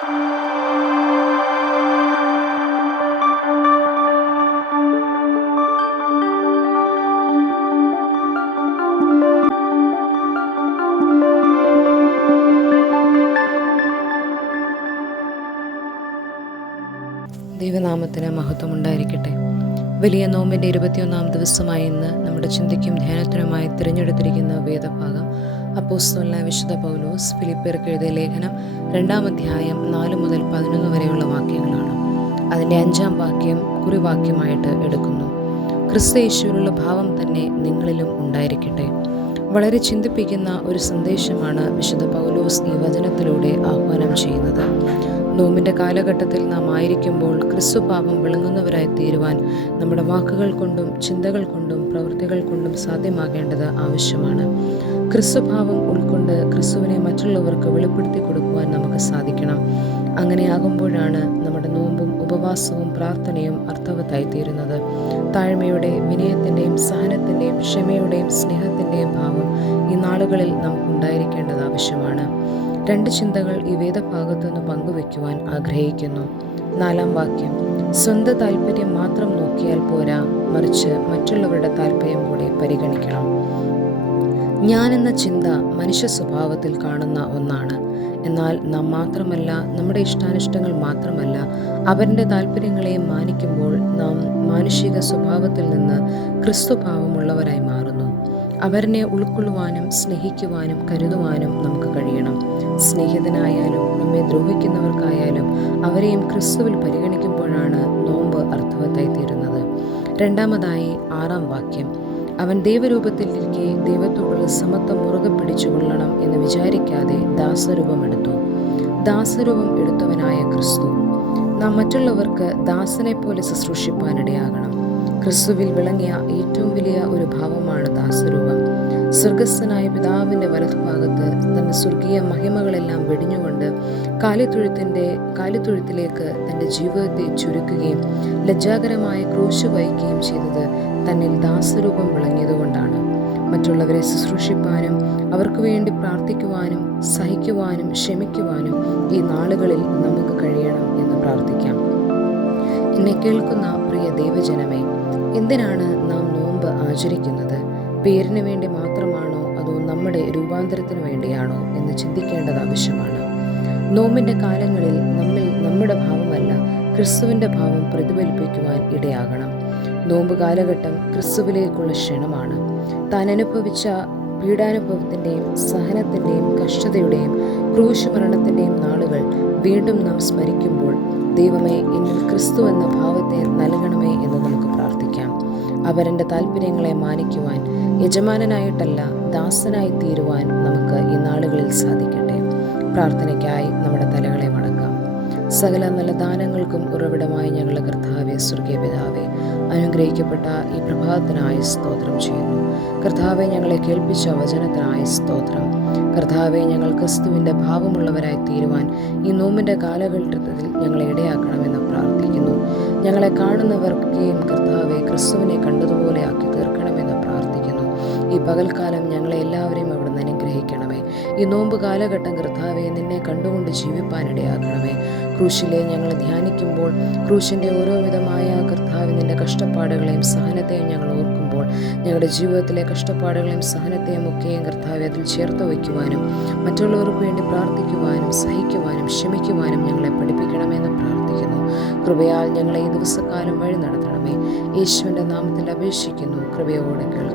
ദൈവനാമത്തിന് മഹത്വമുണ്ടായിരിക്കട്ടെ. വലിയ നോമ്പിൻ്റെ 21-ാം ദിവസമായ ഇന്ന് നമ്മുടെ ചിന്തയ്ക്കും ധ്യാനത്തിനുമായി തിരഞ്ഞെടുത്തിരിക്കുന്ന വേദഭാഗം അപ്പോസ്തലനായ വിശുദ്ധ പൗലോസ് ഫിലിപ്പിയർക്ക് എഴുതിയ ലേഖനം 2-ാം അധ്യായം 4 മുതൽ 11 വരെയുള്ള വാക്യങ്ങളാണ്. അതിൻ്റെ 5-ാം വാക്യം കുറിവാക്യമായിട്ട് എടുക്കുന്നു. ക്രിസ്തു യേശുവിലുള്ള ഭാവം തന്നെ നിങ്ങളിലും ഉണ്ടായിരിക്കട്ടെ. വളരെ ചിന്തിപ്പിക്കുന്ന ഒരു സന്ദേശമാണ് വിശുദ്ധ പൗലോസ് ഈ വചനത്തിലൂടെ ആഹ്വാനം ചെയ്യുന്നത്. നോമ്പിൻ്റെ കാലഘട്ടത്തിൽ നാം ആയിരിക്കുമ്പോൾ ക്രിസ്തുഭാവം വിളങ്ങുന്നവരായി തീരുവാൻ നമ്മുടെ വാക്കുകൾ കൊണ്ടും ചിന്തകൾ കൊണ്ടും പ്രവൃത്തികൾ കൊണ്ടും സാധ്യമാകേണ്ടത് ആവശ്യമാണ്. ക്രിസ്തുഭാവം ഉൾക്കൊണ്ട് ക്രിസ്തുവിനെ മറ്റുള്ളവർക്ക് വെളിപ്പെടുത്തി കൊടുക്കുവാൻ നമുക്ക് സാധിക്കണം. അങ്ങനെയാകുമ്പോഴാണ് നമ്മുടെ നോമ്പും ഉപവാസവും പ്രാർത്ഥനയും അർത്ഥവത്തായിത്തീരുന്നത്. താഴ്മയുടെ, വിനയത്തിൻ്റെയും സഹനത്തിൻ്റെയും ക്ഷമയുടെയും സ്നേഹത്തിൻ്റെയും ഭാവം ഈ നാളുകളിൽ നമുക്കുണ്ടായിരിക്കേണ്ടത് ആവശ്യമാണ്. 2 ചിന്തകൾ ഈ വേദഭാഗത്തു നിന്ന് പങ്കുവയ്ക്കുവാൻ ആഗ്രഹിക്കുന്നു. 4-ാം വാക്യം, സ്വന്തം താല്പര്യം മാത്രം നോക്കിയാൽ പോരാ, മറിച്ച് മറ്റുള്ളവരുടെ താല്പര്യം കൂടെ പരിഗണിക്കണം. ഞാനെന്ന ചിന്ത മനുഷ്യ സ്വഭാവത്തിൽ കാണുന്ന ഒന്നാണ്. എന്നാൽ നാം മാത്രമല്ല, നമ്മുടെ ഇഷ്ടാനിഷ്ടങ്ങൾ മാത്രമല്ല, അവരുടെ താല്പര്യങ്ങളെയും മാനിക്കുമ്പോൾ നാം മാനുഷിക സ്വഭാവത്തിൽ നിന്ന് ക്രിസ്തുഭാവമുള്ളവരായി മാറുന്നു. അവരെ ഉൾക്കൊള്ളുവാനും സ്നേഹിക്കുവാനും കരുതുവാനും നമുക്ക് കഴിയണം. സ്നേഹിതനായാലും നമ്മെ ദ്രോഹിക്കുന്നവർക്കായാലും അവരെയും ക്രിസ്തുവിൽ പരിഗണിക്കുമ്പോഴാണ് നോമ്പ് അർത്ഥവത്തായിത്തീരുന്നത്. 2-ാമതായി 6-ാം വാക്യം, അവൻ ദൈവരൂപത്തിലിരിക്കെ ദൈവത്തോടുള്ള സമത്വം മുറുകെ പിടിച്ചുകൊള്ളണം എന്ന് വിചാരിക്കാതെ ദാസരൂപമെടുത്തു. ദാസരൂപം എടുത്തവനായ ക്രിസ്തു. നാം മറ്റുള്ളവർക്ക് ദാസനെ പോലെ ശുശ്രൂഷിപ്പാനിടയാകണം. ക്രിസ്തുവിൽ വിളങ്ങിയ ഏറ്റവും വലിയ ഒരു ഭാവമാണ് ദാസരൂപം. സ്വർഗസ്ഥനായ പിതാവിൻ്റെ വലതുഭാഗത്ത് തൻ്റെ സ്വർഗീയ മഹിമകളെല്ലാം വെടിഞ്ഞുകൊണ്ട് കാലിത്തൊഴുത്തിലേക്ക് തൻ്റെ ജീവിതത്തെ ചുരുക്കുകയും ലജ്ജാകരമായ ക്രൂശ് വഹിക്കുകയും ചെയ്തത് തന്നിൽ ദാസരൂപം വിളങ്ങിയതുകൊണ്ടാണ്. മറ്റുള്ളവരെ ശുശ്രൂഷിപ്പാനും അവർക്ക് വേണ്ടി പ്രാർത്ഥിക്കുവാനും സഹിക്കുവാനും ക്ഷമിക്കുവാനും ഈ നാളുകളിൽ നമുക്ക് കഴിയണം എന്ന് പ്രാർത്ഥിക്കാം. എന്നെ കേൾക്കുന്ന പ്രിയ ദൈവജനമേ, എന്തിനാണ് നാം നോമ്പ് ആചരിക്കുന്നത്? പേരിന് വേണ്ടി മാത്രമാണോ അതോ നമ്മുടെ രൂപാന്തരത്തിന് വേണ്ടിയാണോ എന്ന് ചിന്തിക്കേണ്ടത് ആവശ്യമാണ്. നോമ്പിൻ്റെ കാലങ്ങളിൽ നമ്മുടെ ഭാവമല്ല, ക്രിസ്തുവിൻ്റെ ഭാവം പ്രതിഫലിപ്പിക്കുവാൻ ഇടയാകണം. നോമ്പ് കാലഘട്ടം ക്രിസ്തുവിലേക്കുള്ള ക്ഷണമാണ്. താൻ അനുഭവിച്ച പീഡാനുഭവത്തിൻ്റെയും സഹനത്തിൻ്റെയും കഷ്ടതയുടെയും ക്രൂശുമരണത്തിൻ്റെയും നാളുകൾ വീണ്ടും നാം സ്മരിക്കുമ്പോൾ, ദൈവമേ, എന്നിൽ ക്രിസ്തു എന്ന ഭാവത്തെ നൽകണമേ എന്ന് നമുക്ക് പ്രാർത്ഥിക്കാം. അവരുടെ താല്പര്യങ്ങളെ മാനിക്കുവാൻ, യജമാനനായിട്ടല്ല ദാസനായി തീരുവാൻ നമുക്ക് ഈ നാളുകളിൽ സാധിക്കട്ടെ. പ്രാർത്ഥനയ്ക്കായി നമ്മുടെ തലകളെ വണക്കാം. സകല നല്ല ദാനങ്ങൾക്കും ഉറവിടമായി ഞങ്ങളുടെ കർത്താവേ, സ്വർഗീയ പിതാവേ, അനുഗ്രഹിക്കപ്പെട്ട ഈ പ്രഭാതത്തിനായി സ്തോത്രം ചെയ്യുന്നു. കർത്താവെ, ഞങ്ങളെ കേൾപ്പിച്ച വചനത്തിനായി സ്തോത്രം. കർത്താവെ, ഞങ്ങൾ ക്രിസ്തുവിൻ്റെ ഭാവമുള്ളവരായി തീരുവാൻ ഈ നോമ്പിൻ്റെ കാലഘട്ടത്തിൽ ഞങ്ങളെ ഇടയാക്കണമെന്ന് പ്രാർത്ഥിക്കുന്നു. ഞങ്ങളെ കാണുന്നവർക്കെയും കർത്താവെ, ക്രിസ്തുവിനെ കണ്ടതുപോലെ ആക്കി തീർക്കണമെന്ന് പ്രാർത്ഥിക്കുന്നു. ഈ പകൽക്കാലം ഞങ്ങളെ എല്ലാവരെയും അവിടുന്ന് അനുഗ്രഹിക്കണമേ. ഈ നോമ്പ് കാലഘട്ടം കർത്താവെ, നിന്നെ കണ്ടുകൊണ്ട് ജീവിപ്പാനിടയാക്കണമേ. ക്രൂശിലെ ഞങ്ങൾ ധ്യാനിക്കുമ്പോൾ ക്രൂശിൻ്റെ ഓരോ വിധമായ കർത്താവ് നിൻ്റെ കഷ്ടപ്പാടുകളെയും സഹനത്തെയും ഞങ്ങൾ ഓർക്കുമ്പോൾ, ഞങ്ങളുടെ ജീവിതത്തിലെ കഷ്ടപ്പാടുകളെയും സഹനത്തെയും ഒക്കെയും കർത്താവെ അതിൽ ചേർത്ത് വയ്ക്കുവാനും മറ്റുള്ളവർക്ക് വേണ്ടി പ്രാർത്ഥിക്കുവാനും സഹിക്കുവാനും ക്ഷമിക്കുവാനും ഞങ്ങളെ പഠിപ്പിക്കണമെന്ന് പ്രാർത്ഥിക്കുന്നു. കൃപയാൽ ഞങ്ങളെ ഈ ദിവസക്കാലം വഴി നടത്തണമേ. യേശുവിൻ്റെ നാമത്തിൽ അപേക്ഷിക്കുന്നു. കൃപയോടെ കേൾക്കണം.